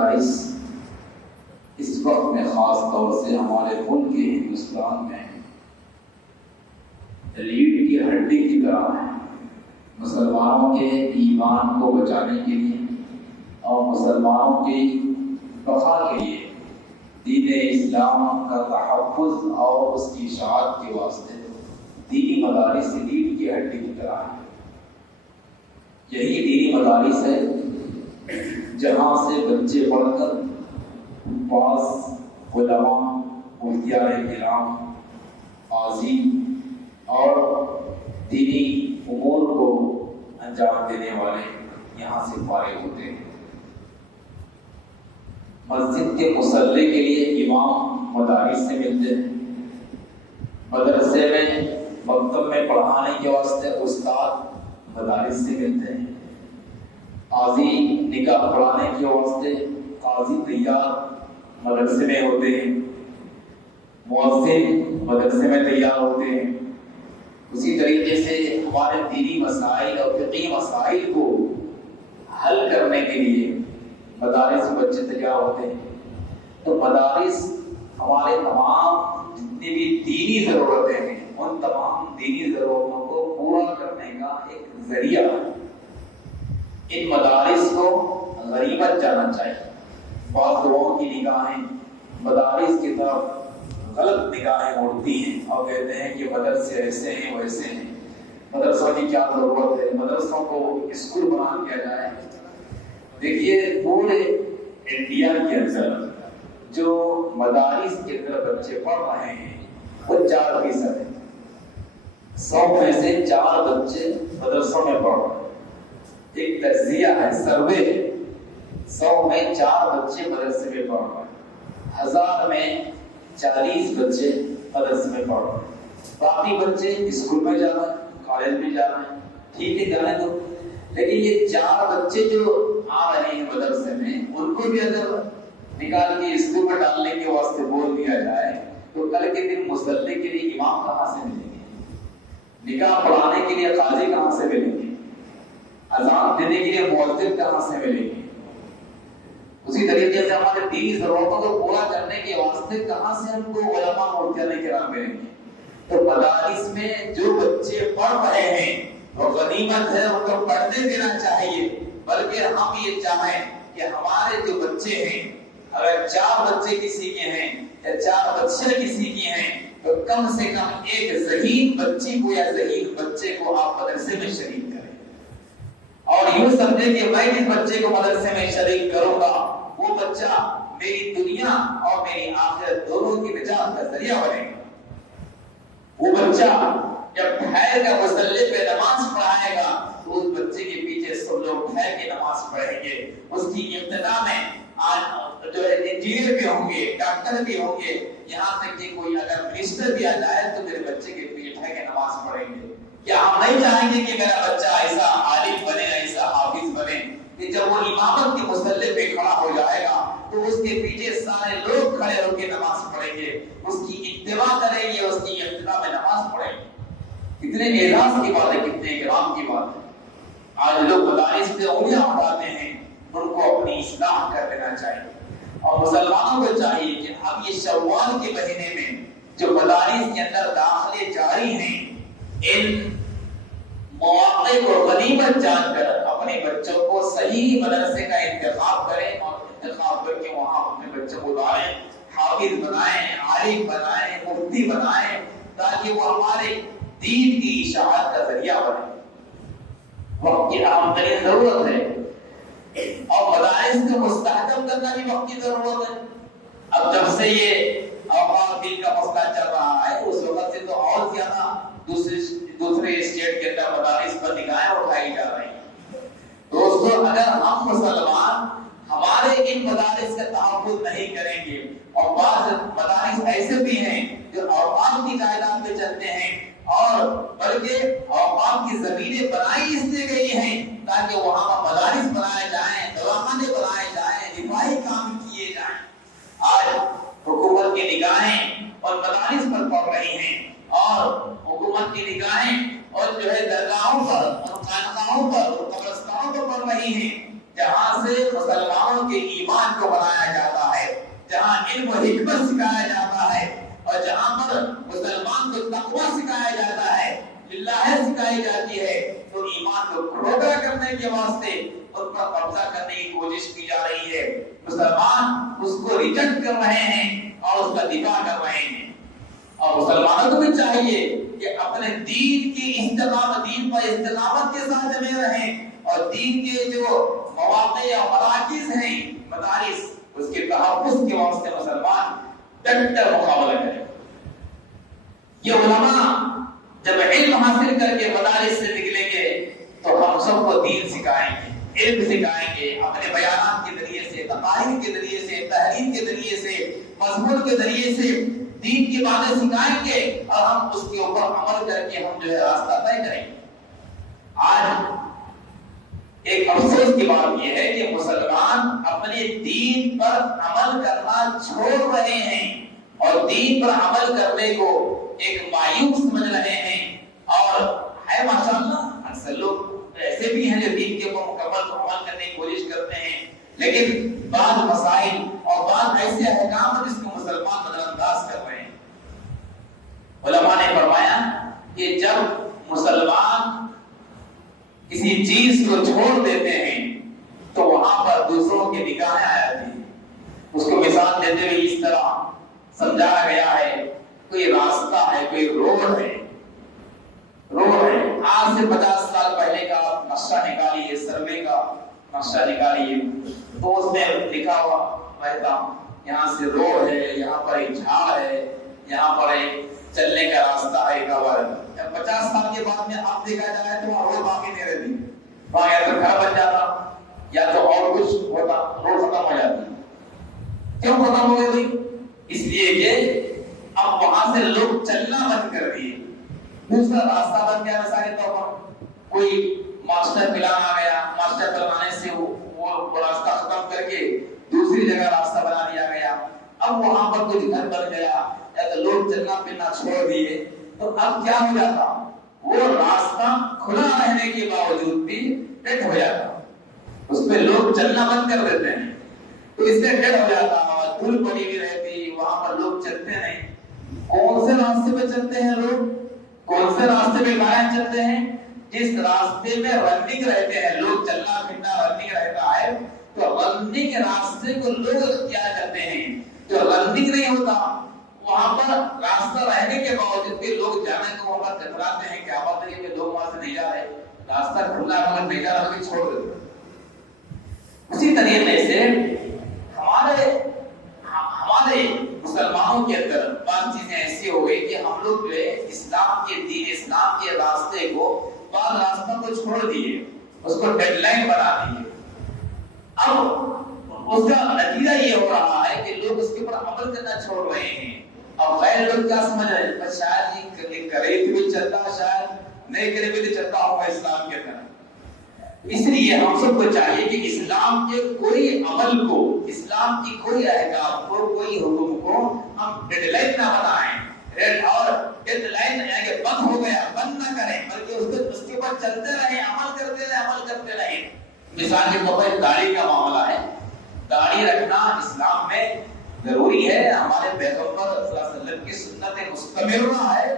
مدارس اس وقت میں خاص طور سے ہمارے ملک کے ہندوستان میں ریڑھ کی ہڈی کی طرح ہے، مسلمانوں کے ایمان کو بچانے کے لیے اور مسلمانوں کی بقا کے لیے دین اسلام کا تحفظ اور اس کی اشاعت کے واسطے دینی مدارس ریڑھ کی ہڈی کی طرح ہے۔ یہی دینی مدارس ہے جہاں سے بچے پڑھ کر بعض علماء، مفتیان کرام، قاضی اور دینی امور کو انجام دینے والے یہاں سے فارغ ہوتے ہیں۔ مسجد کے مصلی کے لیے امام مدارس سے ملتے ہیں، مدرسے میں مکتب میں پڑھانے کے واسطے استاد مدارس سے ملتے ہیں، قاضی نکاح پڑھانے کے واسطے قاضی تیار مدرسے میں ہوتے ہیں، مؤذن مدرسے میں تیار ہوتے ہیں۔ اسی طریقے سے ہمارے دینی مسائل اور فقہی مسائل کو حل کرنے کے لیے مدارس میں بچے تیار ہوتے ہیں۔ تو مدارس ہمارے تمام جتنی بھی دینی ضرورتیں ہیں ان تمام دینی ضرورتوں کو پورا کرنے کا ایک ذریعہ ہے۔ ان مدارس کو غنیمت جانا چاہیے۔ بعض لوگوں کی نگاہیں مدارس کی طرف غلط نگاہیں اڑتی ہیں اور کہتے ہیں کہ مدرسے ایسے ہیں ویسے ہیں، مدرسوں کی کیا ضرورت ہے، مدرسوں کو اسکول بنا دیا جائے۔ دیکھیے پورے انڈیا کے اندر جو مدارس کے اندر بچے پڑھ رہے ہیں وہ 4% ہے۔ 100 میں سے 4 بچے مدرسوں میں پڑھ رہے ہیں۔ ایک تجزیہ ہے، سروے ہے، 100 میں 4 بچے مدرسے میں پڑھ رہے ہیں، 1000 میں 40 بچے مدرسے میں پڑھ رہے ہیں، باقی بچے اسکول میں جا رہے ہیں، کالج میں جا رہے ہیں، ٹھیک ہے جانے دو۔ لیکن یہ 4 بچے جو آ رہے ہیں مدرسے میں ان کو بھی اگر نکال کے اسکول میں ڈالنے کے واسطے بول دیا جائے تو کل کے دن مصلی کے لیے امام کہاں سے ملیں گے، نکاح پڑھانے کے لیے قاضی کہاں سے ملیں گے، اذان دینے کے لیے مؤذن کہاں سے ملیں گے۔ اسی طریقے سے ہمارے دینی ضرورتوں کو پورا کرنے کے واسطے کہاں سے ہم کو علماء مفتیان کرام ملیں گے۔ تو مدارس میں جو بچے پڑھ رہے ہیں وہ غنیمت ہے، ان کو پڑھنے دینا چاہیے، بلکہ ہم یہ چاہیں کہ ہمارے جو بچے ہیں اگر 4 بچے کسی کے ہیں یا 4 بچے کسی کی ہیں تو کم سے کم ایک ذہین بچی کو یا ذہین بچے کو آپ مدرسے میں شریک کریں، اور یوں سمجھے کہ میں جس بچے کو مدرسے میں شریک کروں گا وہ بچہ میری دنیا اور میری آخرت دونوں کی نجات کا ذریعہ بنے گا۔ وہ بچہ جب ٹھہر کر مصلی پہ نماز پڑھائے گا تو اس بچے کے پیچھے سب لوگ ٹھہر کے نماز پڑھیں گے۔ اس کی ابتدا میں جو ہے انجینئر بھی ہوں گے، ڈاکٹر بھی ہوں گے، یہاں تک کہ کوئی اگر منسٹر بھی آ جائے تو میرے بچے کے پیچھے ٹھہر کے نماز پڑھیں گے۔ کیا ہم نہیں چاہیں گے کہ میرا بچہ ایسا عالم بنے، ایسا حافظ بنے کہ جب وہ امامت کے مصلی پہ کھڑا ہو جائے گا تو اس کے پیچھے سارے لوگ کھڑے ہو کے نماز پڑھیں گے، اس کی اتباع کریں گے، اس کی ابتدا میں نماز پڑھیں گے۔ کتنے اعزاز کی بات ہے، کتنے اکرام کی بات ہے۔ آج لوگ مدارس سے انگلیاں اٹھاتے ہیں، ان کو اپنی اصلاح کر لینا چاہیے، اور مسلمانوں کو چاہیے کہ اب یہ شوال کے مہینے میں جو مدارس کے اندر داخلے جاری ہیں ان مواقع کو غنیمت جان کر اپنے بچوں کو صحیح مدرسے کا انتخاب کریں اور انتخاب کر کے وہاں اپنے بچوں کو ڈالیں، حافظ بنائیں، عالم بنائیں، مفتی بنائیں، تاکہ وہ ہمارے دین کی اشاعت کا ذریعہ بنے۔ وقت کی اہم ترین ضرورت ہے اور مدارس کو مستحکم کرنا بھی وقت کی ضرورت ہے۔ اب جب سے یہ اوقاف بل کا مسئلہ چل رہا ہے اس وقت سے تو اور زیادہ دوسرے اسٹیٹ کے اندر مدارس پر نگاہیں اٹھائی جا رہی ہیں۔ دوستو اگر ہم مسلمان ہمارے ان مدارس کا تحفظ نہیں کریں گے، اور بعض مدارس ایسے بھی ہیں جو اوقاف کی جائیداد پہ چلتے ہیں اور بلکہ اوقاف کی زمینیں بنائی اس لیے گئی ہیں تاکہ وہاں مدارس بنائے جائیں، دواخانے بنائے جائیں، دفاعی کام کیے جائیں۔ آج حکومت کی نگاہیں اور مدارس پر پڑ رہی ہیں، اور حکومت کی نگاہیں اور جو ہے درگاہوں پر اور خانقاہوں پر اور قبرستانوں پر پڑ رہی ہیں، جہاں سے مسلمانوں کے ایمان کو بنایا جاتا ہے، جہاں علم و حکمت سکھایا جاتا ہے، اور جہاں پر مسلمان کو تقوی سکھایا جاتا ہے، اللہ سکھائی جاتی ہے، تو ایمان کو کھوکھلا کرنے کے واسطے اس پر قبضہ کرنے کی کوشش کی جا رہی ہے۔ مسلمان اس کو ریجیکٹ کر رہے ہیں اور اس کا دفاع کر رہے ہیں۔ اور مسلمانوں کو بھی چاہیے کہ اپنے دین کی استقامت، دین پر استقامت کے ساتھ جمے رہیں، اور دین کے جو مواقع یا مراکز ہیں، مدارس، اس کے تحفظ کے واسطے مسلمان ڈٹ کر مقابلہ کریں۔ یہ علماء جب علم حاصل کر کے مدارس سے نکلیں گے تو ہم سب کو دین سکھائیں گے، علم سکھائیں گے، اپنے بیانات کے ذریعے سے، تقاریر کے ذریعے سے، تحریر کے ذریعے سے، مضمون کے ذریعے سے دین کی باتیں سکھائیں گے، اور ہم اس کے اوپر عمل کر کے ہم جو ہے راستہ طے کریں گے۔ آج ایک افسوس کی بات یہ ہے کہ مسلمان اپنے دین پر عمل کرنا چھوڑ رہے ہیں، اور دین پر عمل کرنے کو ایک مایوس سمجھ رہے ہیں۔ اور ہے ماشاءاللہ اکثر لوگ ایسے بھی ہیں جو دین کے اوپر مکمل عمل کرنے کی کوشش کرتے ہیں، لیکن بعض مسائل اور بعض ایسے احکام جس کو مسلمان نظر انداز کر رہے ہیں۔ علماء نے فرمایا کہ جب مسلمان کسی چیز کو چھوڑ دیتے ہیں تو وہاں پر دوسروں کی نگاہیں آ جاتی ہیں۔ اس کو مثال دیتے ہوئے اس طرح سمجھایا گیا ہے، کوئی راستہ ہے، کوئی روڈ ہے، آج سے 50 سال پہلے کا نقشہ نکالیے، سروے کا نقشہ نکالیے، تو اس میں لکھا ہوا رہتا یہاں سے روڈ ہے، یہاں پر ایک جھاڑ ہے، یہاں پر ایک چلنے کا راستہ ہے، کور۔ جب 50 سال کے بعد میں آپ دیکھا جائے تو وہاں روڈ باقی نہیں رہتی، وہاں یا تو گھر بن جاتا یا تو اور کچھ ہوتا، روڈ ختم ہو جاتی۔ کیوں ختم ہو گئی بھائی؟ اس لیے کہ اب وہاں سے لوگ چلنا بند کر دیے، دوسرا راستہ بن گیا۔ مثال کے طور پر کوئی ماسٹر پلان آ گیا، ماسٹر پلان آنے سے وہ راستہ ختم کر کے دوسری جگہ راستہ بنا دیا گیا، اب وہاں پر کوئی گھر بن گیا یا تو لوگ چلنا پھرنا چھوڑ دیے، تو اب کیا ہو جاتا، وہ راستہ کھلا رہنے کے باوجود بھی ڈیڈ ہو جاتا، اس پہ لوگ چلنا بند کر دیتے ہیں، تو اس سے ڈیڈ ہو جاتا، دھول پڑی ہوئی رہتی، وہاں پر لوگ چلتے نہیں۔ کون سے راستے پہ چلتے ہیں لوگ؟ کون سے راستے پہ گاڑیاں چلتے ہیں؟ جس راستے میں رننگ رہتے ہیں لوگ، چلنا پھرنا رننگ رہتا ہے، تو رننگ راستے کو لوگ اختیار کرتے ہیں۔ جو رننگ نہیں ہوتا وہاں پر راستہ رہنے کے باوجود بھی لوگ جانے کو وہاں پر کتراتے ہیں، کیا بات ہے کہ لوگ وہاں سے نہیں جا رہے، راستہ کھلا مگر نہیں جا رہا، چھوڑ دیتے۔ اسی طریقے سے ہمارے مسلمانوں کے اندر بعض چیزیں ایسی ہو گئی کہ ہم لوگ جو ہے اسلام کے دین، اسلام کے راستے کو، بعض راستوں کو چھوڑ دیے، اس کو ڈیڈ لائن بنا دیے۔ اب اس کا نتیجہ یہ ہو رہا ہے کہ لوگ اس کے اوپر عمل کرنا چھوڑ رہے ہیں۔ اب غیر لوگ کیا سمجھ رہے ہیں؟ شاید یہ کرے بھی چلتا، شاید نہیں کرے بھی چلتا ہوگا اسلام کے اندر۔ اس لیے ہم سب کو چاہیے کہ اسلام کے کوئی عمل کو، اسلام کی کوئی احکام کو، کوئی حکم کو ہم ڈیڈ لائن نہ بنائیں، اور ڈیڈ لائن کہ بند ہو گیا بند نہ کریں، بلکہ اس کے اوپر چلتے رہیں، عمل کرتے رہیں۔ مثال کے طور پر داڑھی کا معاملہ ہے، داڑھی رکھنا اسلام میں ضروری ہے، ہمارے پیغمبر صلی اللہ علیہ وسلم کی سنت مستمرہ ہے،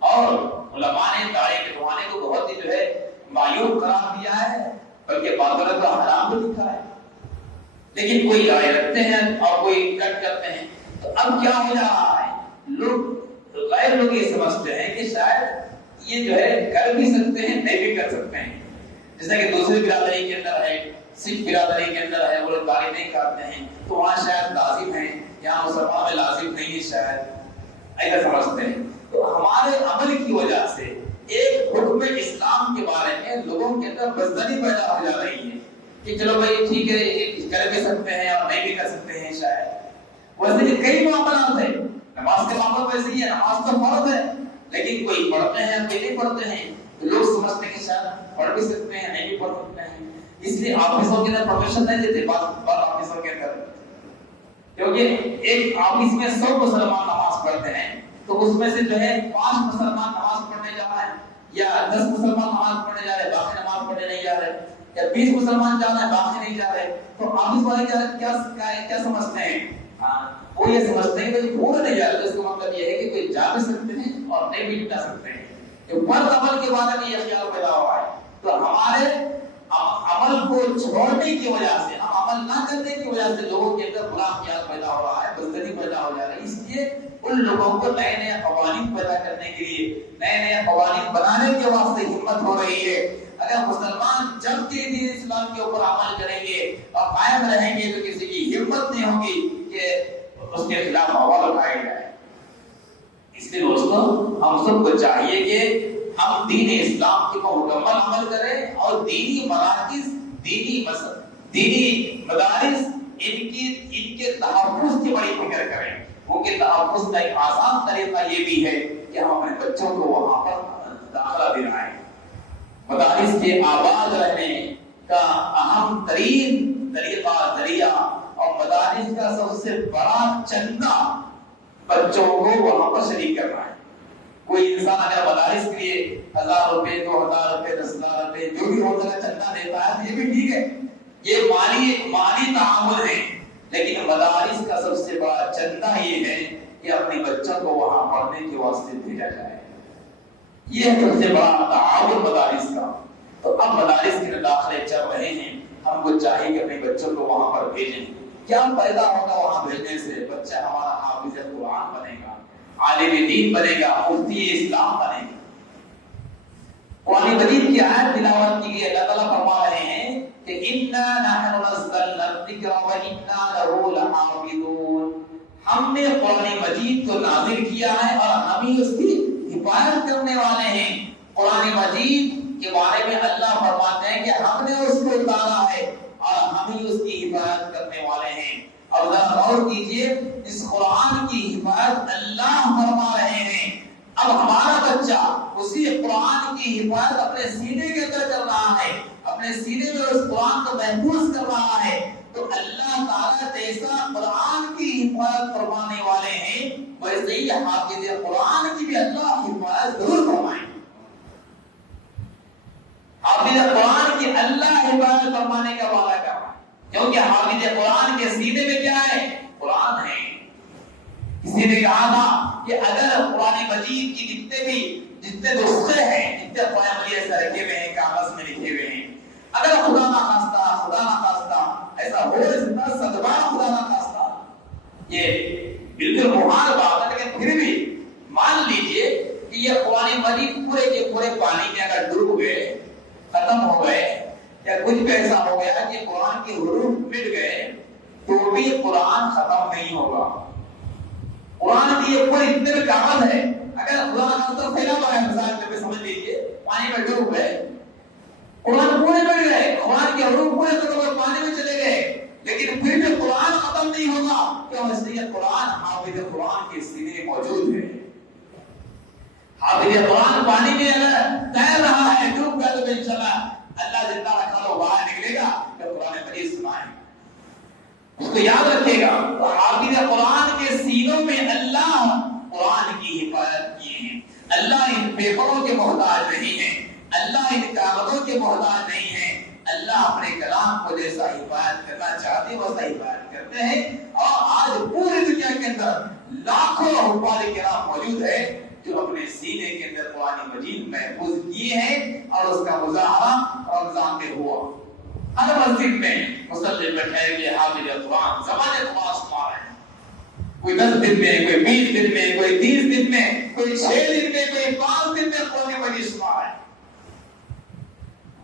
اور علماء نے داڑھی کٹوانے کو بہت ہی جو ہے معیوب قرار دیا ہے، بلکہ بادلہ کا حرام بھی لکھا ہے۔ لیکن کوئی داڑھی رکھتے ہیں اور کوئی کٹ کرتے ہیں، تو اب کیا ہو جا رہا ہے، غیر لوگ یہ سمجھتے ہیں کہ شاید یہ جو ہے کر بھی سکتے ہیں، نہیں بھی کر سکتے ہیں۔ جیسا کہ دوسری برادری کے اندر ہے، سکھ برادری کے اندر ہے، وہ لوگ داڑھی نہیں کاٹتے ہیں، تو وہاں شاید لازم ہے، یہاں مسلمان میں لازم نہیں ہے، شاید ایسا سمجھتے ہیں۔ تو ہمارے عمل کی وجہ سے ایک حکم اسلام کے بارے میں لوگوں کے اندر بزدلی پیدا ہو جا رہی ہے کہ چلو بھائی ٹھیک ہے، کر بھی سکتے ہیں اور نہیں بھی کر سکتے ہیں شاید۔ ویسے کہ کئی معاملات ہیں، نماز کے معاملہ ویسے ہی ہے، نماز تو فرض ہے، لیکن کوئی پڑھتے ہیں کوئی نہیں پڑھتے ہیں، لوگ سمجھتے ہیں کہ شاید پڑھ بھی سکتے ہیں، نہیں بھی پڑھ سکتے ہیں۔ اس لیے آفسوں کے اندر پرمیشن نہیں دیتے، بعض آفسوں کے اندر، کیونکہ ایک آفس میں 100 مسلمان نماز پڑھتے ہیں، تو اس میں سے جو ہے 5 مسلمان نماز پڑھنے جا رہے ہیں، یا 10 مسلمان نماز پڑھنے جا رہے ہیں، باقی نماز پڑھنے نہیں جا رہے، یا 20 مسلمان جا رہے ہیں باقی نہیں جا رہے، تو آفس والے کیا سمجھتے ہیں؟ وہ یہ سمجھتے ہیں کہ پورے نہیں جا رہے، اس کا مطلب یہ ہے کہ کوئی جا بھی سکتے ہیں اور نہیں بھی جا سکتے ہیں۔ کہ فرض عمل کے بارے میں یہ خیال پیدا ہوا ہے، تو ہمارے عمل کو چھوڑنے کی وجہ سے، ہم عمل نہ کرنے کی وجہ سے لوگوں کے اندر برا خیال پیدا ہو رہا ہے، بزدلی پیدا ہو جا رہی ہے۔ اس لیے ان لوگوں کو نئے نئے قوانین پیدا کرنے کے لیے، نئے نئے قوانین بنانے کے واسطے ہمت ہو رہی ہے۔ اگر مسلمان جب کے دین اسلام کے اوپر عمل کریں گے اور قائم رہیں گے تو کسی کی ہمت نہیں ہوگی کہ اس کے خلاف آواز اٹھائی جائے۔ اس لیے دوستوں، ہم سب کو چاہیے کہ ہم دین اسلام کے مکمل عمل کریں اور دینی مراکز، دینی مدارس، ان کے تحفظ کی بڑی فکر کریں۔ ان کے تحفظ کا ایک آسان طریقہ یہ بھی ہے کہ ہم اپنے بچوں کو وہاں پر داخلہ دلائیں۔ مدارس کے آباد رہنے کا اہم ترین طریقہ، ذریعہ اور مدارس کا سب سے بڑا چندہ بچوں کو وہاں پر شریک کرنا ہے۔ کوئی انسان اگر مدارس کے لیے 1000 روپے، 2000 روپے، 10,000 روپے جو بھی ہوتا ہے چندہ دیتا ہے، یہ بھی ٹھیک ہے، یہ مالی تعاون ہے، لیکن مدارس کا سب سے بڑا چندہ یہ ہے کہ اپنے بچوں کو وہاں پڑھنے کے واسطے بھیجا جائے۔ یہ سب سے بڑا تعاون مدارس کا۔ تو اب مدارس کے داخلے چل رہے ہیں، ہم کو چاہیے کہ اپنے بچوں کو وہاں پر بھیجیں۔ کیا پیدا ہوگا وہاں بھیجنے سے؟ بچہ ہمارا حافظ قرآن بنے گا، عالم دین بنے گا، مفتی اسلام بنے گا۔ قرآن مجید کی آیت تلاوت کی گئی، اللہ تعالیٰ فرما رہے ہیں کہ اِنَّا نَحْنُ نَزَّلْنَا الذِّكْرَ وَإِنَّا لَهُ لَحَافِظُونَ۔ ہم نے قرآن مجید کو نازل کیا ہے اور ہم ہی اس کی حفاظت کرنے والے ہیں۔ قرآن مجید کے بارے میں اللہ فرماتے ہیں کہ ہم نے اس کو اتارا ہے اور ہم ہی اس کی حفاظت کرنے والے ہیں۔ اور ذرا غور کیجئے، اس قرآن کی حفاظت اللہ فرما رہے ہیں، اب ہمارا بچہ اسی قرآن کی حفاظت اپنے سینے کے اندر کر رہا ہے، اپنے سینے میں اس قرآن کو محفوظ کر رہا ہے، تو اللہ تعالیٰ جیسا قرآن کی حفاظت فرمانے والے ہیں، ویسے ہی حافظ قرآن کی بھی اللہ حفاظت ضرور فرمائیں۔ حافظ قرآن کی اللہ حفاظت فرمانے کا وعدہ کر رہا ہے، کیونکہ حافظ قرآن کے سینے میں کیا ہے؟ قرآن ہے۔ کسی نے کہا تھا کہ اگر قرآن مجید کی جتنے نسخے ہیں، جتنے قرآن مجید سے رکھے ہوئے ہیں، کاغذ میں لکھے ہوئے ہیں، اگر خدا نہ خواستہ ایسا ہو سکتا، صدبار خدا نہ خواستہ، یہ بالکل محال بات ہے، لیکن پھر بھی مان لیجئے کہ یہ قرآن مجید پورے کے پورے پانی میں اگر ڈوب گئے، ختم ہو گئے، یا کچھ بھی ایسا ہو گیا کہ قرآن کے حروف مٹ گئے، تو بھی قرآن ختم نہیں ہوگا۔ قرآن کی یہ پوری اتنے کامل ہے، اگر خدا نہ خواستہ پھیلا ہوا ہے، مثال کے طور سمجھ لیجئے پانی میں ڈوب گئے، قرآن پورے مٹ گئے، قرآن کے حروف پورے طور پانی میں چلے گئے، لیکن پھر بھی قرآن ختم نہیں ہوگا، کیوں؟ اس لیے قرآن حافظ قرآن کے سینے میں موجود ہے۔ حافظ قرآن پانی میں اگر تیر رہا ہے، ڈوب گیا، تو انشاءاللہ اللہ زندہ رکھا تو باہر نکلے گا، جب قرآن مجید سنائیں اس کو یاد رکھے گا۔ تو حافظ قرآن کے سینوں میں اللہ قرآن کی حفاظت کیے ہیں۔ اللہ ان پیپروں کے محتاج نہیں ہے، اللہ ان کاغذوں کے محتاج نہیں ہے، اللہ اپنے کلام کو جیسا حفاظت کرنا چاہتے ہیں ویسا حفاظت کرتے ہیں۔ اور آج پوری دنیا کے اندر لاکھوں حفاظ کرام موجود ہے جو اپنے سینے کے اندر قرآن مجید محفوظ کیے ہیں، اور اس کا مظاہرہ رمضان میں ہوا۔ ہر مسجد میں مصلی بیٹھے کہ حافظ قرآن زبان قرآن سنا رہے ہیں، کوئی 10 دن میں، کوئی 20 دن میں، کوئی 30 دن میں، کوئی 6 دن میں، کوئی 5 دن میں قرآن مجید سنا رہے ہیں۔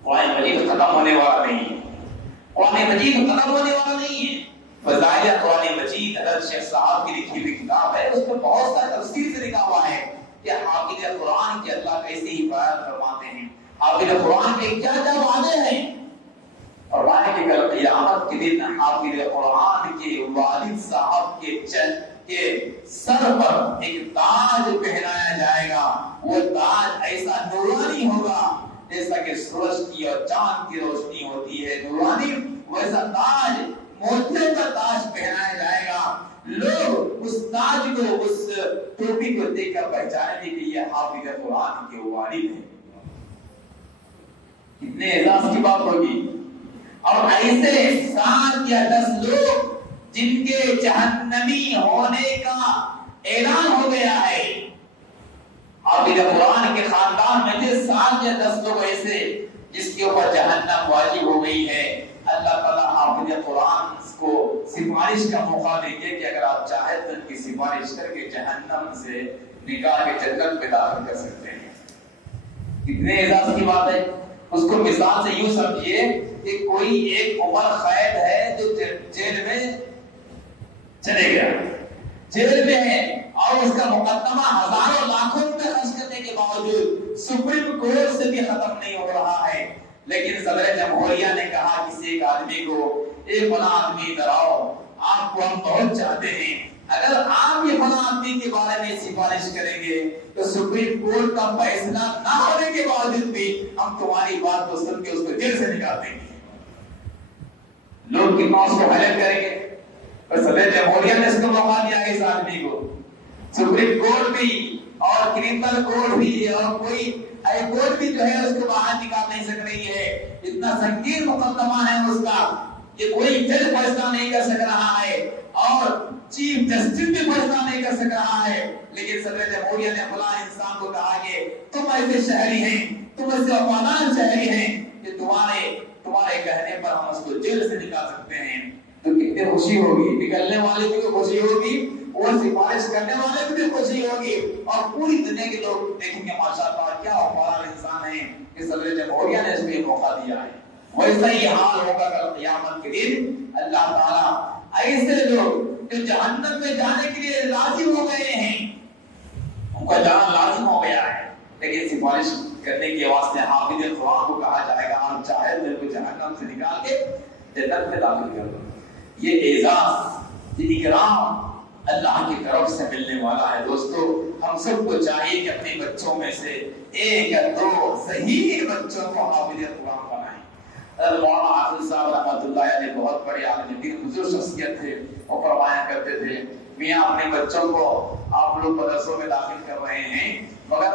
قرآن مجید ختم ہونے والا نہیں ہے، قرآن مجید ختم ہونے والا نہیں ہے۔ فضائل قرآن مجید حضرت شیخ صاحب کی لکھی ہوئی کتاب ہے، اس میں بہت سارا تفصیل سے لکھا ہوا ہے کہ حافظ قرآن کے اللہ کیسے حفاظت فرماتے ہیں، حافظ قرآن کے کیا کیا وعدے ہیں۔ اور وعدے کے کل قیامت کے دن حافظ قرآن کے والد صاحب کے سر پر ایک تاج پہنایا جائے گا، وہ تاج ایسا نورانی ہوگا جیسا کہ سورج کی اور چاند کی روشنی ہوتی ہے نورانی، ویسا تاج، موتیوں کا تاج پہنایا جائے گا۔ لوگ اس تاج کو، اس ٹوپی کو دیکھ کر پہچانے کہ یہ حافظ قرآن کے والد ہیں۔ کتنے اعزاز کی بات ہوگی اور ایسے 7 یا 10 لوگ جن کے جہنمی ہونے کا اعلان ہو گیا ہے. حافظ قرآن کے خاندان میں تھے 7 یا 10 لوگ ایسے جس کے اوپر جہنم واجب ہو گئی ہے. اللہ تعالیٰ حافظ قرآن کو سفارش کا موقع دیں گے کہ اگر آپ چاہیں تو ان کی سفارش کر کے جہنم سے نکال کے جنت میں داخل کر سکتے ہیں. کتنے اعزاز کی بات ہے. اس کو مثال سے یوں سمجھیے کہ کوئی ایک عمر قید ہے جو جیل میں چلے گیا, جیل میں ہے, اور اس کا مقدمہ ہزاروں لاکھوں روپے خرچ کرنے کے باوجود سپریم کورٹ سے بھی ختم نہیں ہو رہا ہے. لیکن صدر جمہوریہ نے کہا کسی ایک آدمی کو, ایک فلاں آدمی ادھر آؤ, آپ کو ہم بہت چاہتے ہیں, اگر آپ یہ فلاں آدمی کے بارے میں سفارش کریں گے تو سپریم کورٹ کا فیصلہ نہ ہونے کے باوجود بھی ہم تمہاری بات کو سن کے اس کو جیل سے نکال دیں گے. لوگ کتنا اس کو ہیلپ کریں گے. اور صدر جمہوریہ نے اس کو موقع دیا اس آدمی کو. سپریم کورٹ بھی اور کرمنل کورٹ بھی اور کوئی ہائی کورٹ بھی جو ہے اس کو باہر نکال نہیں سک رہی ہے. اتنا سنگین مقدمہ ہے اس کا کہ کوئی جج فیصلہ نہیں کر سک رہا ہے اور چیف جسٹس بھی فیصلہ نہیں کر سک رہا ہے. لیکن صدر جمہوریہ نے فلاں انسان کو کہا کہ تم ایسے شہری ہیں, تم ایسے وفادار شہری ہیں کہ تمہارے کہنے پر ہم اس کو جیل سے نکال سکتے ہیں. تو کتنی خوشی ہوگی, نکلنے والے کی بھی خوشی ہوگی اور سفارش کرنے والے کی بھی خوشی ہوگی, اور پوری دنیا کے لوگ دیکھیں گے ماشاءاللہ کیا وفادار انسان ہے کہ صدر جمہوریہ نے اس کو یہ موقع دیا ہے. ویسا ہی حال ہوگا کل قیامت کے دن. اللہ تعالیٰ ایسے لوگ جو جہنم میں جانے کے لیے لازم ہو گئے ہیں, ان کا جانا لازم ہو گیا ہے, لیکن سفارش کرنے کے واسطے حافظ قرآن کو کہا جائے گا ہم چاہے تو ان کو جہنم سے نکال کے جنت میں داخل کر دو. یہ اعزاز, یہ اکرام اللہ کی طرف سے ملنے والا ہے. دوستو, ہم سب کو چاہیے کہ اپنے بچوں میں سے 1 یا 2 صحیح بچوں کو حافظ قرآن بنائیں. مولانا حافظ صاحب رحمۃ اللہ علیہ بہت بڑے عالم دین بزرگ شخصیت تھے, اور فرمایا کرتے تھے میاں اپنے بچوں کو آپ لوگ مدرسوں میں داخل کر رہے ہیں, مگر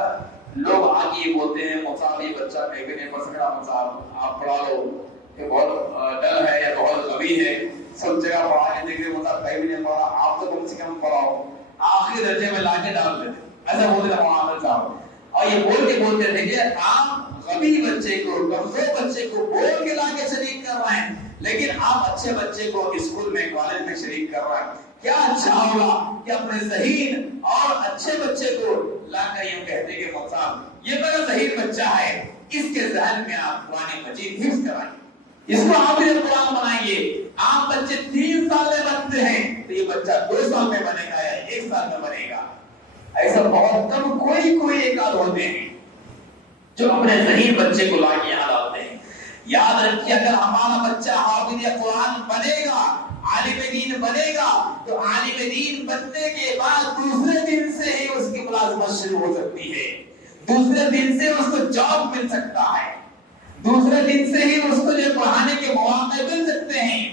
لوگ آگے بولتے ہیں مصعب یہ بچہ بیگنے مسکرا مصعب آپ پڑھا لو, کہ بہت ڈر ہے یا بہت غبی ہے, سب جگہ پڑھا کے دیکھ رہے مصعب کہیں بھی نہیں پڑھا, آپ تو کم سے کم پڑھاؤ. آخری درجے میں لا کے ڈال دیتے, ایسا بولتے تھے مولانا صاحب. اور یہ بولتے تھے کہ آپ غبی بچے کو, کمزور بچے کو بول کے لا کے شریک کر رہے ہیں, لیکن آپ اچھے بچے کو اسکول میں کالج میں شریک کر رہے ہیں. کیا اچھا ہوگا کہ اپنے ذہین اور اچھے بچے کو لا کر یوں کہتے کہ مصعب یہ میرا ذہین بچہ ہے, اس کے ذہن میں آپ قرآن مجید حفظ کرائیں, اس کو حافظ قرآن بنائیے. آپ بچے 3 سال میں بنتے ہیں تو یہ بچہ 2 سال میں بنے گا یا 1 سال میں بنے گا. ایسا بہت کم کوئی ایک آدھ ہوتے ہیں جو اپنے ذہین بچے کو لا کے یاد آتے ہیں. یاد رکھیے اگر ہمارا بچہ حافظ قرآن بنے گا, عالم دین بنے گا, تو عالم دین بننے کے بعد دوسرے دن سے ہی اس کی ملازمت شروع ہو سکتی ہے, دوسرے دن سے اس کو جاب مل سکتا ہے, دوسرے دن سے ہی اس کو جو پڑھانے کے مواقع مل سکتے ہیں.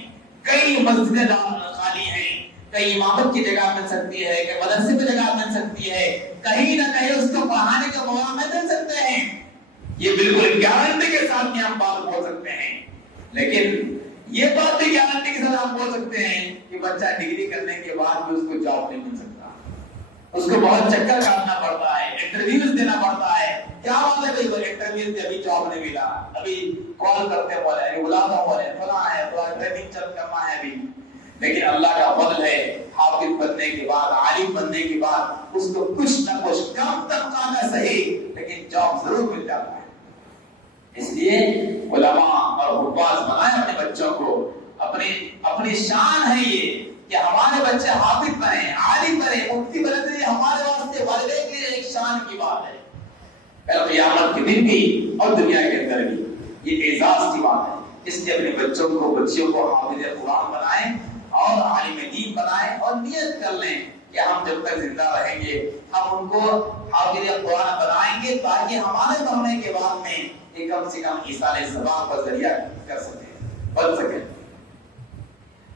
کئی مسجدیں خالی ہیں, کئی امامت کی جگہ مل سکتی ہے, کئی مدرسے میں جگہ مل سکتی ہے, کہیں نہ کہیں اس کو پڑھانے کے مواقع مل سکتے ہیں. یہ بالکل گارنٹی کے ساتھ ہم بات بول سکتے ہیں, لیکن یہ بات بھی گارنٹی کے ساتھ ہم بول سکتے ہیں کہ بچہ ڈگری کرنے کے بعد بھی اس کو جاب نہیں مل سکتا, اس کو بہت چکر کاٹنا پڑتا ہے, انٹرویوز دینا پڑتا ہے. کیا بات ہے بھائی وہ انٹرویو سے ابھی جاب نہیں ملا, ابھی کال کرتے بولے ابھی بلاتا بولے فلاں ہے تو ٹریننگ چل کرنا ہے ابھی. لیکن اللہ کا فضل ہے, حافظ بننے کے بعد, عالم بننے کے بعد اس کو کچھ نہ کچھ کم طبقہ کا صحیح لیکن جاب ضرور مل جاتا ہے. اس لیے علماء اور حفاظ بنائیں اپنے بچوں کو. اپنی شان ہے یہ کہ ہمارے بچے حافظ بنے, عالم بنے, مفتی بنے, تو یہ ہمارے واسطے والدین کے لیے ایک شان کی بات ہے. کل قیامت کے دن بھی اور دنیا کے اندر بھی یہ اعزاز کی بات ہے. اس لیے اپنے بچیوں کو حافظ قرآن بنائیں اور عالم دین بنائیں, اور نیت کر لیں کہ ہم جب تک زندہ رہیں گے ہم ان کو حافظ قرآن بنائیں گے, تاکہ ہمارے مرنے کے بعد میں یہ کم سے کم ایصال ثواب کا ذریعہ کر سکیں, بن سکیں.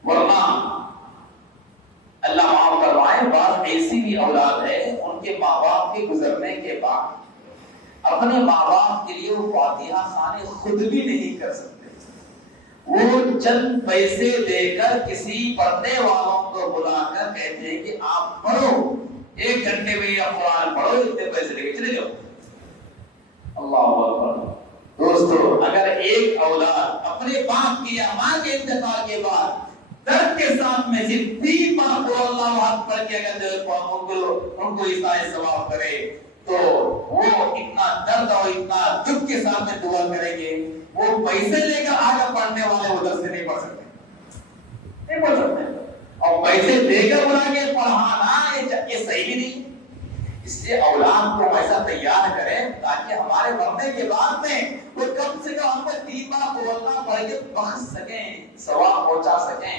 ورنہ اللہ معاف کروائے, بعض ایسی بھی اولاد ہے ان کے ماں باپ کے گزرنے کے بعد اپنے ماں باپ کے لیے وہ فاتحہ خوانی خود بھی نہیں کر سکتے, وہ چند پیسے دے کر کسی پڑھنے والوں کو بلا کر کہتے ہیں کہ آپ پڑھو، 1 گھنٹے میں یہ قرآن پڑھو، اتنے پیسے لے کے چلے جاؤ۔ اللہ اکبر۔ دوستو، اگر ایک اولاد اپنے باپ کی یا ماں کے انتقال کے بعد درد کے ساتھ میں صرف 3 بار قل اللہ احد پڑھ کے اگر ان کو عیسائی ثواب کرے تو وہ اتنا درد اور اتنا دکھ کے ساتھ میں دعا کریں گے، وہ پیسے لے کر آگے پڑھنے والے ادھر سے نہیں پڑھ سکتے، نہیں پڑھ سکتے۔ اور پیسے دے کر بلا کے پڑھانا یہ صحیح بھی نہیں۔ اس لیے اولاد کو ایسا تیار کریں تاکہ ہمارے مرنے کے بعد میں وہ کم سے کم ہم کو 3 بار قل اللہ پڑھ کے بخش سکیں، ثواب پہنچا سکیں،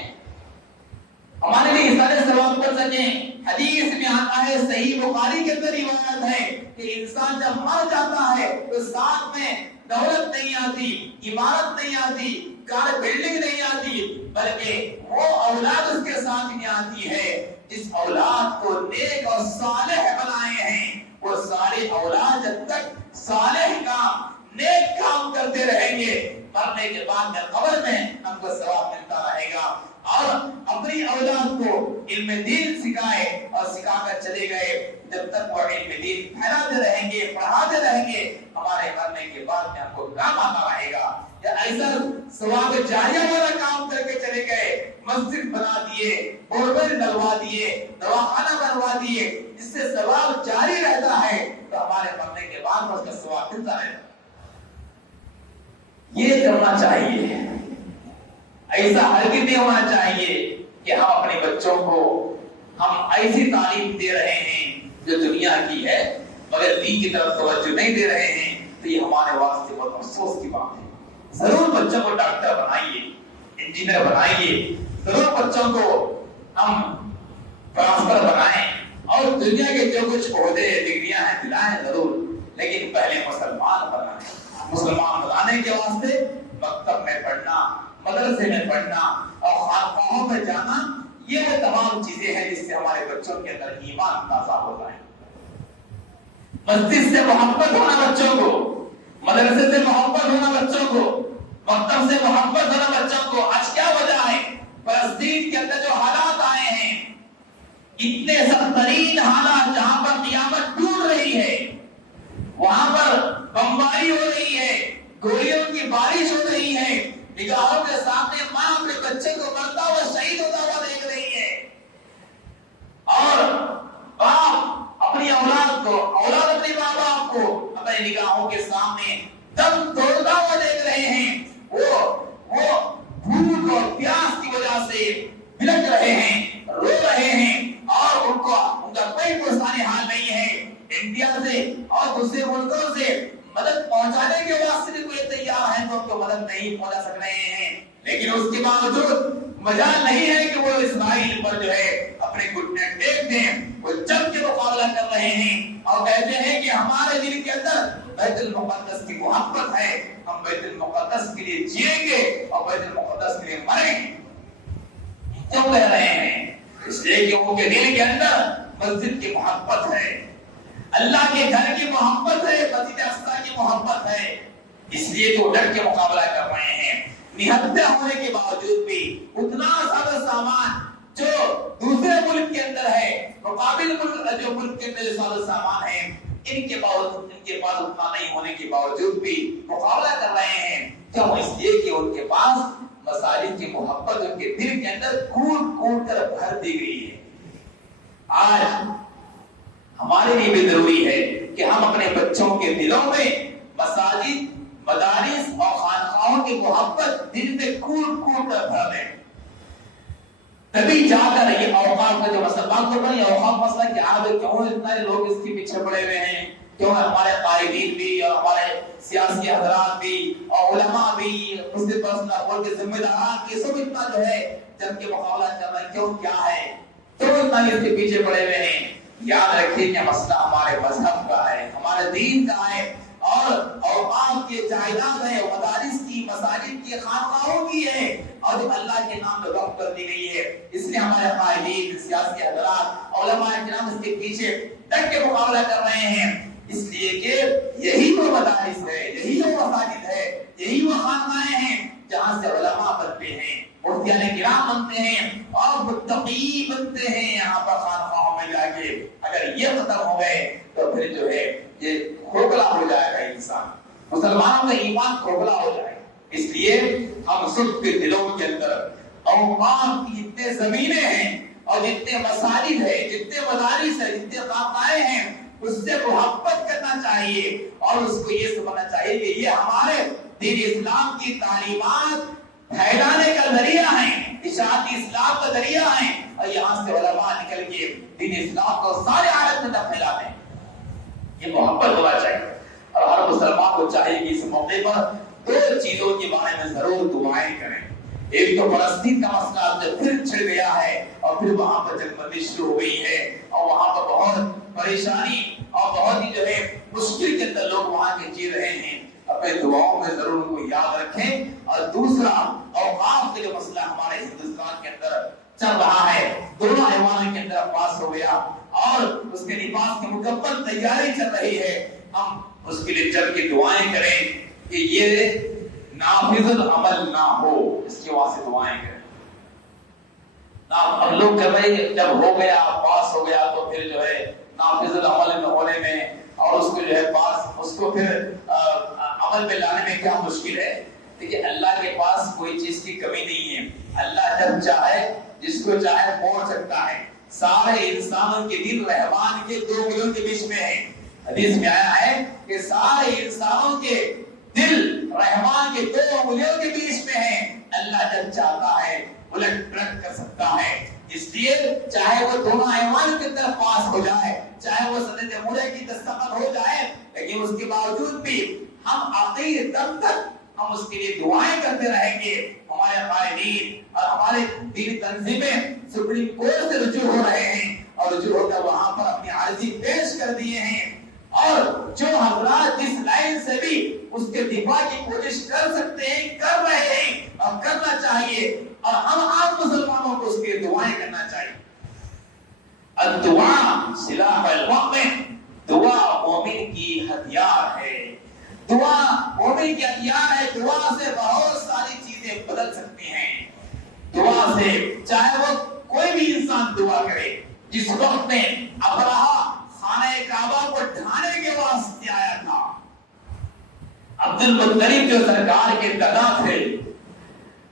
ہمارے لیے سارے ثواب کر سکیں۔ حدیث میں آتا ہے، صحیح بخاری کے اندر روایت ہے کہ انسان جب مر جاتا ہے تو ساتھ میں دولت نہیں آتی، عمارت نہیں آتی، کار بلڈنگ نہیں آتی، بلکہ وہ اولاد اس کے ساتھ میں آتی ہے جس اولاد کو نیک اور صالح بنائے ہیں۔ وہ سارے اولاد جب تک صالح کام، نیک کام کرتے رہیں گے، مرنے کے بعد میں قبر میں ہم کو ثواب ملتا رہے گا۔ اور اپنی اولاد کو علم دین سکھائے اور سکھا کر چلے گئے، جب تک وہ علم دین پھیلاتے رہیں گے، پڑھاتے رہیں گے، ہمارے مرنے کے بعد میں ہم کو کام آتا رہے گا۔ یا ایسا ثواب جاریہ والا کام کر کے چلے گئے، مسجد بنا دیے، بورویل ڈلوا دیے، دواخانہ بنوا دیے، جس سے ثواب جاری رہتا ہے تو ہمارے مرنے کے بعد اس کا ثواب ملتا رہتا ہے۔ یہ کرنا چاہیے، ایسا ہرگز نہیں ہونا چاہیے کہ ہم اپنے بچوں کو ہم ایسی تعلیم دے رہے ہیں جو دنیا کی ہے مگر دین کی طرف توجہ نہیں دے رہے ہیں، تو یہ ہمارے واسطے بہت افسوس کی بات ہے۔ ضرور بچوں کو ڈاکٹر بنائیے، انجینئر بنائیے، ضرور بچوں کو ہم پرافیسر بنائیں اور دنیا کے جو کچھ عہدے ڈگریاں ہیں دلائیں ضرور، لیکن پہلے مسلمان بنائیں۔ مسلمان بنانے کے واسطے مکتب میں پڑھنا، مدرسے میں پڑھنا اور خانقاہوں میں جانا، یہ وہ تمام چیزیں ہیں جس سے ہمارے بچوں کے اندر ایمان تازہ ہوتا ہے۔ مسجد سے محبت ہونا بچوں کو، مدرسے سے محبت ہونا بچوں کو، مکتب سے محبت ہونا بچوں کو۔ آج کیا وجہ ہے؟ فلسطین کے اندر جو حالات آئے ہیں، اتنے سخت ترین حالات، جہاں پر قیامت ٹوٹ رہی ہے، وہاں پر بمباری ہو رہی ہے، گولیوں کی بارش ہو رہی ہے، نگاہوں کے سامنے ماں اپنے بچے کو مرتا ہوا شہید ہوتا ہوا دیکھ رہی ہے، اور باپ اپنی اولاد کو، اولاد اپنے ماں باپ کو اپنے نگاہوں کے سامنے دم توڑتا ہوا دیکھ رہے ہیں۔ وہ بھوک اور پیاس کی وجہ سے بلک رہے ہیں، رو رہے ہیں، اور ان کا کوئی پرسانی حال نہیں ہے۔ انڈیا سے اور دوسرے ملکوں سے مدد پہنچانے کے واسطے بھی کوئی تیار ہے تو ان کو مدد نہیں پہنچا سک رہے ہیں، لیکن اس کے باوجود مجال نہیں ہے کہ وہ اسرائیل پر جو ہے اپنے گھٹنے ٹیک دیں۔ وہ جنگ کے مقابلہ کر رہے ہیں اور کہتے ہیں کہ ہمارے دل کے اندر بیت المقدس کی محبت ہے، ہم بیت المقدس کے لیے جیئیں گے اور بیت المقدس کے لیے مریں گے۔ کیوں کہہ رہے ہیں؟ اس لیے کہ ان کے دل کے اندر مسجد کی محبت ہے، اللہ کے گھر کی محبت ہے، مسجد اقصی کی محبت ہے، اس لیے تو ڈٹ کے مقابلہ کر رہے ہیں۔ نہتے ہونے کے باوجود بھی اتنا سارا سامان جو دوسرے ملک کے اندر ہے، مقابل ملک جو ملک کے اندر سارا سامان ہے، ان کے پاس اتنا نہیں ہونے کے باوجود بھی مقابلہ کر رہے ہیں۔ کیوں؟ اس لیے کہ ان کے پاس مساجد کی محبت ان کے دل کے اندر کوٹ کوٹ کر بھر دی گئی ہے۔ آج ہمارے لیے بھی ضروری ہے کہ ہم اپنے بچوں کے دلوں میں مساجد، مدارس اور خانقاہوں کی محبت دل میں کوٹ کوٹ کر بھر دیں، تبھی جا کر یہ اوقاف کا جو مسئلہ بات کر رہے ہیں، اوقاف مسئلہ کیا ہے، کیوں اتنا لوگ اس کے پیچھے پڑے ہوئے ہیں، کیوں ہمارے قائدین بھی اور ہمارے سیاسی حضرات بھی اور علماء بھی، مسلم پرسنل کے ذمہ داران بھی، سب اتنا جو ہے جنگ کے مقابلہ چل رہا ہے، کیوں کیا ہے، کیوں اتنا اس کے پیچھے پڑے ہوئے ہیں؟ یاد رکھیے کہ مسئلہ ہمارے مذہب کا ہے، ہمارے دین کا ہے، اور اوقاف کے جائیداد ہے، مدارس کی، مساجد کی، خانقاہوں کی ہے، اور جو اللہ کے نام پر وقف کر دی گئی ہے۔ اس لیے ہمارے قائدین، سیاسی حضرات، علماء کرام اس کے پیچھے ڈٹ کے مقابلہ کر رہے ہیں، اس لیے کہ یہی وہ مدارس ہے، یہی وہ مساجد ہے، یہی وہ خانقاہیں ہیں جہاں سے علماء ہیں, مفتیان کرام بنتے ہیں اور متقی بنتے ہیں یہاں پر خانقاہوں میں جا کے. اگر یہ ختم ہو گئے تو پھر جو ہے یہ کھوکھلا ہو جائے گا انسان, مسلمانوں کا ایمان کھوکھلا ہو جائے گا. اس لیے ہم سب کے دلوں کے اندر اوقاف کی جتنے زمینیں ہیں اور جتنے مساجد ہیں, جتنے مدارس ہیں, جتنے خانقاہیں ہیں, اس سے محبت کرنا چاہیے اور اس کو یہ سمجھنا چاہیے کہ یہ ہمارے دین اسلام کی تعلیمات پھیلانے کا ذریعہ ہیں, اشاعت اسلام کا ذریعہ ہیں, اور یہاں سے علماء نکل کے دین اسلام کو سارے عالم میں پھیلاتے ہیں. یہ محبت ہونا چاہیے اور ہر مسلمان کو چاہیے کہ اس موقع پر دو چیزوں کے بارے میں ضرور دعائیں کریں. ایک تو فلسطین کا مسئلہ جو پھر چھڑ گیا ہے اور پھر وہاں پر جنگ بندی شروع ہو گئی ہے اور وہاں پر بہت پریشانی اور بہت ہی جو ہے مشکل کے اندر لوگ وہاں کے جی رہے ہیں. اپنے دعاؤں میں ضرور ان کو یاد رکھیں. اور دوسرا اوقاف کا جو مسئلہ ہمارے ہندوستان کے اندر چل رہا ہے, دونوں ایوانوں کے اندر پاس ہو گیا اور اس کے نفاذ کی مکمل تیاری چل رہی ہے. ہم اس کے لیے جب کی دعائیں کریں کہ یہ نافذ العمل نہ ہو, اس کے واسطے دعائیں کریں. ہم لوگ کر رہے ہیں جب ہو گیا پاس ہو گیا تو پھر جو ہے نافذ العمل ہونے میں اور اس کو جو ہے پاس اس کو پھر عمل میں لانے میں کیا مشکل ہے. دیکھیے اللہ کے پاس کوئی چیز کی کمی نہیں ہے. اللہ جب چاہے جس کو چاہے موڑ سکتا ہے. سارے انسانوں کے دل رحمان کے دو انگلیوں کے بیچ میں ہے. حدیث میں آیا ہے کہ سارے انسانوں کے دل رحمان کے دو انگلیوں کے بیچ میں ہے. اللہ جب چاہتا ہے الٹ پلٹ کر سکتا ہے. اس لیے چاہے وہ دونوں ایوان کی طرف پاس ہو جائے, چاہے وہ صدر جمہوریہ کی دستخط ہو جائے, لیکن اس کے باوجود بھی ہم آخری دم تک ہم اس کے لیے دعائیں کرتے رہیں گے. ہمارے قائدین اور ہمارے دینی تنظیمیں سپریم کورٹ سے رجوع ہو رہے ہیں اور رجوع ہو کر وہاں پر اپنی عرضی پیش کر دیے ہیں. اور جو حضرات جس لائن سے بھی اس کے دفاع کی کوشش کر سکتے ہیں کر رہے ہیں اور کرنا چاہیے, اور ہم عام مسلمانوں کو اس کے دعائیں کرنا چاہیے. الدعاء سلاح المؤمن, دعا مومن کی ہتھیار ہے. دعا مومن کی ہتھیار ہے. دعا سے بہت ساری چیزیں بدل سکتی ہیں. دعا سے چاہے وہ کوئی بھی انسان دعا کرے. جس وقت میں ابرہہ خانہ کعبہ کو ڈھانے کے واسطے آیا تھا, عبد المطلب جو سرکار کے دادا تھے,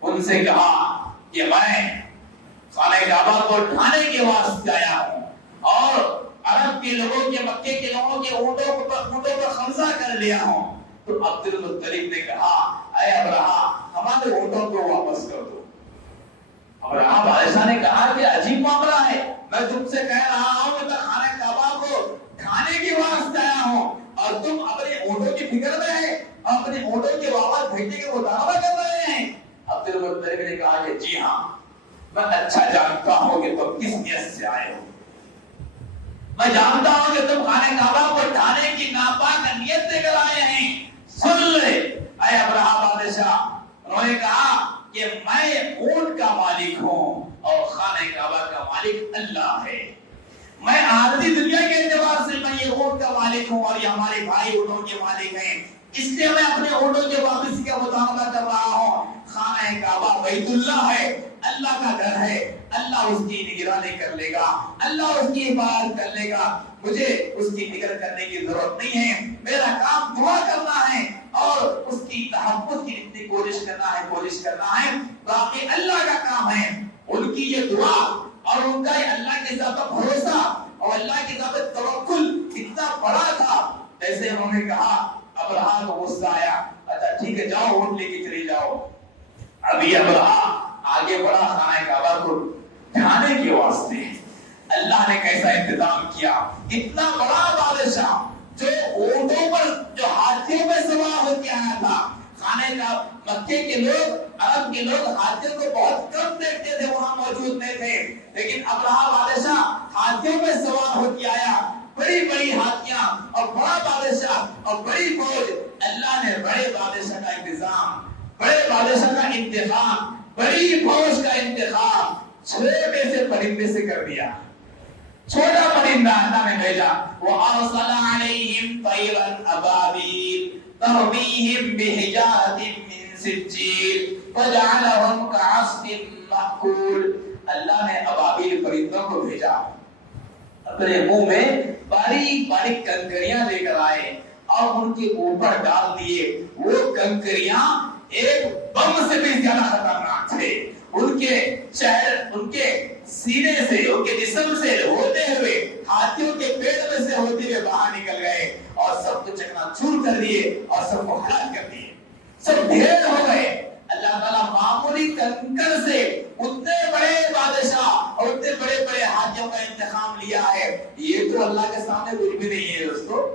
ان سے کہا کہ میں خانہ کعبہ کو ڈھانے کے واسطے آیا ہوں اور عرب کے لوگوں کے, مکے کے لوگوں کے اونٹوں پر قبضہ کر لیا ہوں. تو عبد المطلب نے کہا اے ابرہہ ہمارے اونٹوں کو واپس کر دو. ابرہہ بادشاہ نے کہا کہ عجیب معاملہ ہے, میں تم سے کہہ رہا ہوں کہ میں خانہ کعبہ کو ڈھانے کے واسطے آیا ہوں اور تم اپنے اونٹوں کی فکر میں ہے اور اپنے اونٹوں کے واپس بھیجنے کے مطالبہ کر رہے ہیں. عبد المطلب نے کہا کہ جی ہاں, میں اچھا جانتا ہوں کہ تم کس نیت سے آئے ہو. میں جانتا ہوں کہ تم خانہ کعبہ کو ڈھانے کی ناپاک نیت لے کر آئے ہیں. سن لے اے ابرہہ بادشاہ, انہوں نے کہا کہ میں اونٹ کا مالک ہوں اور خانہ کعبہ کا مالک اللہ ہے. میں عارضی دنیا کے اعتبار سے میں یہ اونٹ کا مالک ہوں اور یہ ہمارے بھائی اونٹوں کے مالک ہیں, اس لیے میں اپنے اونٹوں کے واپسی کا مطالبہ کر رہا ہوں. خانہ کعبہ بیت اللہ ہے, اللہ کا گھر ہے, اللہ اس کی نگرانی کر لے گا, اللہ اس کی حفاظت کر لے گا. مجھے اس کی فکر کرنے کی ضرورت نہیں ہے. میرا کام دعا کرنا ہے اور اس کی تحفظ کی جتنی کوشش کرنا ہے. باقی اللہ کا کام ہے. ان کی یہ دعا اور ان کا اللہ کے ذات پر بھروسہ اور اللہ کے ذات پر توکل اتنا بڑا تھا, جیسے انہوں نے کہا ابرہہ کو غصہ آیا, اچھا ٹھیک ہے جاؤ اونٹ لے کے چلی جاؤ. ابھی ابرہہ آگے بڑھا خانہ کعبہ کو ڈھانے کے واسطے. اللہ نے کیسا انتظام کیا, اتنا بڑا بادشاہ جو اونٹوں پر جو ہاتھیوں میں سوار ہو کے آیا تھا. خانہ کا مکے کے لوگ, عرب کے لوگ ہاتھیوں کو بہت کم دیکھتے تھے, وہاں موجود نہیں تھے, لیکن ابرہہ بادشاہ ہاتھیوں میں سوار ہو کے آیا. بڑی بڑی ہاتھیاں اور بڑا بادشاہ اور بڑی فوج. اللہ نے بڑے بادشاہ کا انتظام, بڑے بادشاہ کا انتخاب, بڑی فوج کا انتخاب چھوٹے سے پرندے سے کر دیا. چھوٹا پرندہ اللہ نے بھیجا. وَأَرْسَلَ عَلَيْهِمْ طَيْرًا أَبَابِيلَ تَرْمِيهِمْ بِحِجَارَةٍ مِّن سجیل فجعلهم كعصف مأكول. اللہ نے ابابیل پرندوں کو بھیجا، اپنے منہ میں باریک باریک کنکریاں لے کر آئے اور ان کے اوپر ڈال دیے. وہ کنکریاں ایک بم سے بھی زیادہ خطرناک تھے. ان کے چہرے، ان کے سینے سے، ان کے جسم سے ہوتے ہوئے ہاتھیوں کے پیٹ میں سے ہوتے ہوئے باہر نکل گئے اور سب کو چکنا-چور کر دیے اور سب کو ہلاک کر دیے. سب ڈھیر ہو گئے. اللہ تعالیٰ معمولی کنکر سے اتنے بڑے بادشاہ اور اتنے بڑے بڑے حاکموں کا انتخاب لیا ہے. یہ تو اللہ کے سامنے کچھ بھی نہیں ہے دوستو،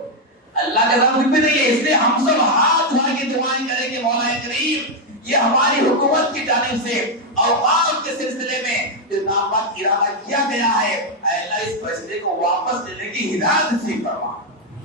اللہ کے سامنے کچھ بھی نہیں ہے. اس لیے ہم سب ہاتھ اٹھا کے دعائیں کریں کہ مولا کریم، یہ ہماری حکومت کی جانب سے اوقاف کے سلسلے میں جو ناپاک ارادہ کیا گیا ہے، اے اللہ اس فیصلے کو واپس لینے کی ہدایت نصیب فرما.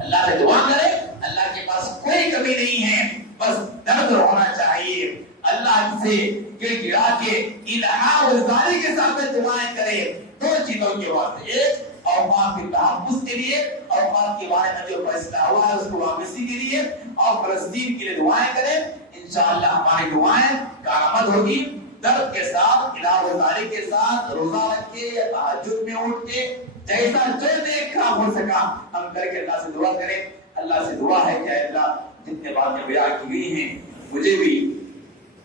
اللہ سے دعا کرے، اللہ کے پاس کوئی کمی نہیں ہے، بس درد ہونا چاہیے. اللہ سے گر گرا کے الہا و زاری کے ساتھ دعائیں کرے دو چیزوں کے واسطے. ایک اوقاف کے تحفظ کے لیے، اوقاف کے بارے میں جو فیصلہ ہوا ہے اس کو واپسی کے لیے، اور فلسطین کے لیے دعائیں کریں. انشاءاللہ ہماری دعائیں کارآمد ہوگی. درد کے ساتھ، الہا و زاری کے ساتھ، روزہ رکھ کے یا تہجد میں اٹھ کے جیسا جو نیک کام ہو سکا ہم کر کے اللہ سے دعا کریں. اللہ سے دعا ہے کہ اللہ جتنے باتیں بیان کی گئی ہیں مجھے بھی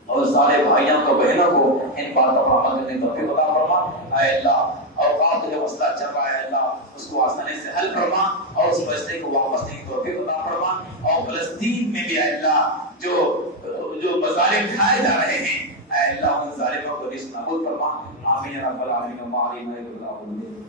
اور سارے بھائیوں کو بہنوں کو ان باتوں پر عمل کرنے کی توفیق عطا فرما. اے اللہ اوقات کا جو مسئلہ چل رہا ہے اللہ اس کو آسانی سے حل فرما اور اس فیصلے کو واپس لینے کی توفیق عطا فرما. اور فلسطین میں بھی اے اللہ جو مظالم ڈھائے جا رہے ہیں اے اللہ ان ظالموں کو نیست نابود فرما. آمین یا رب العالمین.